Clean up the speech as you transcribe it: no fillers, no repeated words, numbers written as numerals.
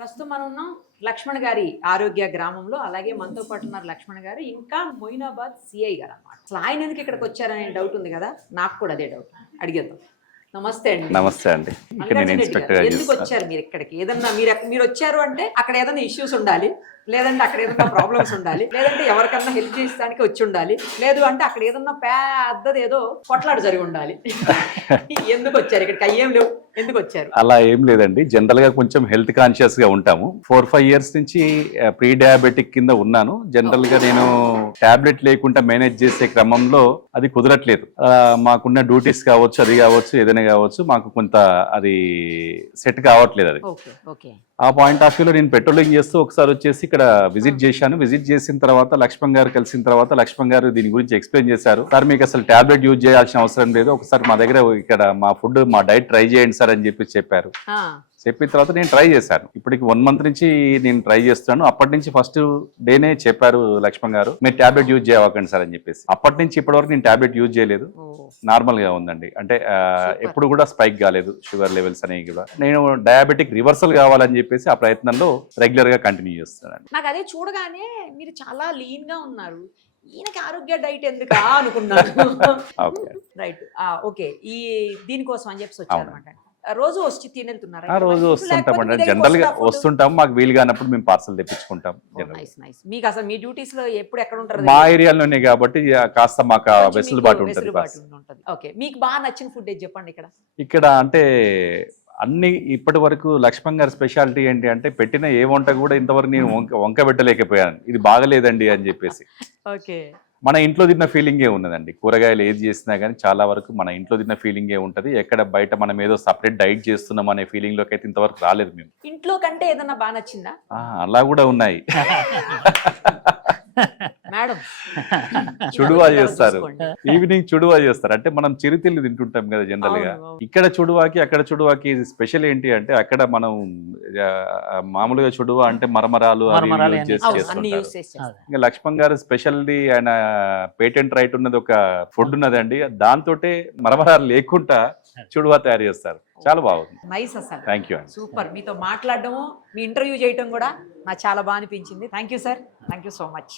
ప్రస్తుతం మనం ఉన్నాం లక్ష్మణ్ గారి ఆరోగ్య గ్రామంలో. అలాగే మనతో పాటు ఉన్నారు లక్ష్మణ్ గారు, ఇంకా మొయినాబాద్ సిఐ గారు అన్నమాట. అసలు ఆయన ఎందుకు ఇక్కడికి వచ్చారనే డౌట్ ఉంది కదా, నాకు కూడా అదే డౌట్. అడిగేద్దాం. నమస్తే అండి. నమస్తే అండి. ఇక్కడ నేను ఇన్స్పెక్టర్ గా ఎందుకు వచ్చారు మీరు ఇక్కడికి? ఏదన్నా మీరు వచ్చారు అంటే అక్కడ ఏదైనా ఇష్యూస్ ఉండాలి, లేదంటే అక్కడ ఏదైనా ప్రాబ్లమ్స్ ఉండాలి, లేదంటే ఎవరికన్నా హెల్ప్ చేయడానికి వచ్చి ఉండాలి, లేదు అంటే అక్కడ ఏదన్నా పెద్దది ఏదో కొట్లాట జరిగి ఉండాలి. ఎందుకు వచ్చారు ఇక్కడికి? అయ్యేం లేవు, ఎందుకు వచ్చారు? అలా ఏం లేదండి. జనరల్ గా కొంచెం హెల్త్ కాన్షియస్ గా ఉంటాము. 4-5 years నుంచి ప్రీ డయాబెటిక్ కింద ఉన్నాను. జనరల్ గా నేను టాబ్లెట్ లేకుండా మేనేజ్ చేసే క్రమంలో అది కుదరట్లేదు. మాకున్న డ్యూటీస్ కావచ్చు, అది కావచ్చు, ఏదైనా కావచ్చు, మాకు కొంత అది సెట్ కావట్లేదు. అది ఆ పాయింట్ ఆఫ్ వ్యూలో నేను పెట్రోలింగ్ చేస్తూ ఒకసారి వచ్చేసి ఇక్కడ విజిట్ చేశాను. విజిట్ చేసిన తర్వాత లక్ష్మణ్ గారు కలిసిన తర్వాత లక్ష్మణ్ గారు దీని గురించి ఎక్స్ప్లెయిన్ చేశారు. సార్ మీకు అసలు టాబ్లెట్ యూజ్ చేయాల్సిన అవసరం లేదు, ఒకసారి మా దగ్గర ఇక్కడ మా ఫుడ్ మా డైట్ ట్రై చేయండి సార్ అని చెప్పారు. చెప్పిన తర్వాత నేను ట్రై చేశాను. ఇప్పటికి 1 month నుంచి నేను ట్రై చేస్తున్నాను. అప్పటి నుంచి ఫస్ట్ డేనే చెప్పారు లక్ష్మణ్ గారు, మీరు టాబ్లెట్ యూజ్ చేయవకండి సార్ అని చెప్పేసి. అప్పటి నుంచి ఇప్పటి వరకు నేను టాబ్లెట్ యూజ్ చేయలేదు. నార్మల్ గా ఉందండి. అంటే ఎప్పుడు కూడా స్పైక్ కాలేదు షుగర్ లెవెల్స్ అనేవి కూడా. నేను డయాబెటిక్ రివర్సల్ కావాలని చెప్పేసి ఆ ప్రయత్నంలో రెగ్యులర్ గా కంటిన్యూ చేస్తున్నాను. నాకు అదే చూడగానే మీరు చాలా లీన్ గా ఉన్నారు, ఈయనకి ఆరోగ్య డైట్ ఎందుకా అనుకున్నాను. Right, okay. ఈ దీనికోసం అని చెప్పి వచ్చారన్నమాట. రోజు వచ్చి తినేళ్తున్నారా? రోజు వస్తుంటాం, జనరల్ గా వస్తుంటాం. మాకు వీలు కానప్పుడు మేము పార్సల్ తెప్పించుకుంటాం. మీకు అసలు మీ డ్యూటీస్ లో ఎప్పుడు ఎక్కడ ఉంటారు? మా ఏరియాలోనే కాబట్టి కాస్త మాకు వెసులుబాటు ఉంటుంది. ఓకే, మీకు బాగా నచ్చిన ఫుడ్ ఏది చెప్పండి ఇక్కడ? ఇక్కడ అంటే అన్ని ఇప్పటి వరకు లక్ష్మణ్ గారి స్పెషాలిటీ ఏంటి అంటే, పెట్టిన ఏ వంట కూడా ఇంతవరకు నేను వంక పెట్టలేకపోయాను, ఇది బాగలేదండి అని చెప్పేసి. ఓకే, మన ఇంట్లో తిన్న ఫీలింగే ఉన్నదండి. కూరగాయలు ఏది చేసినా కానీ చాలా వరకు మన ఇంట్లో తిన్న ఫీలింగే ఉంటుంది. ఎక్కడ బయట మనం ఏదో సపరేట్ డైట్ చేస్తున్నాం అనే ఫీలింగ్ లోకి అయితే ఇంతవరకు రాలేదు మేము. ఇంట్లో కంటే ఏదన్నా బాగా నచ్చిందా? అలా కూడా ఉన్నాయి. మేడం చుడువా చేస్తారు, ఈవినింగ్ చుడువా చేస్తారు. అంటే మనం చిరుతిల్లు తింటుంటాం కదా జనరల్ గా. ఇక్కడ చుడువాకి అక్కడ చుడువాకి స్పెషల్ ఏంటి అంటే, అక్కడ మనం మామూలుగా చుడువా అంటే మరమరాలు చేస్తుంటారు. ఇంకా లక్ష్మణ్ గారు స్పెషల్లీ ఆయన పేటెంట్ రైట్ ఉన్నది, ఒక ఫుడ్ ఉన్నదండి. దాంతో మరమరాలు లేకుండా చుడువా తయారు చేస్తారు. చాలా బాగుంది. నైస్ అసలు. Thank you. సూపర్. మీతో మాట్లాడడము, మీ ఇంటర్వ్యూ చేయడం కూడా నాకు చాలా బాగా అనిపించింది. Thank you sir, thank you so much.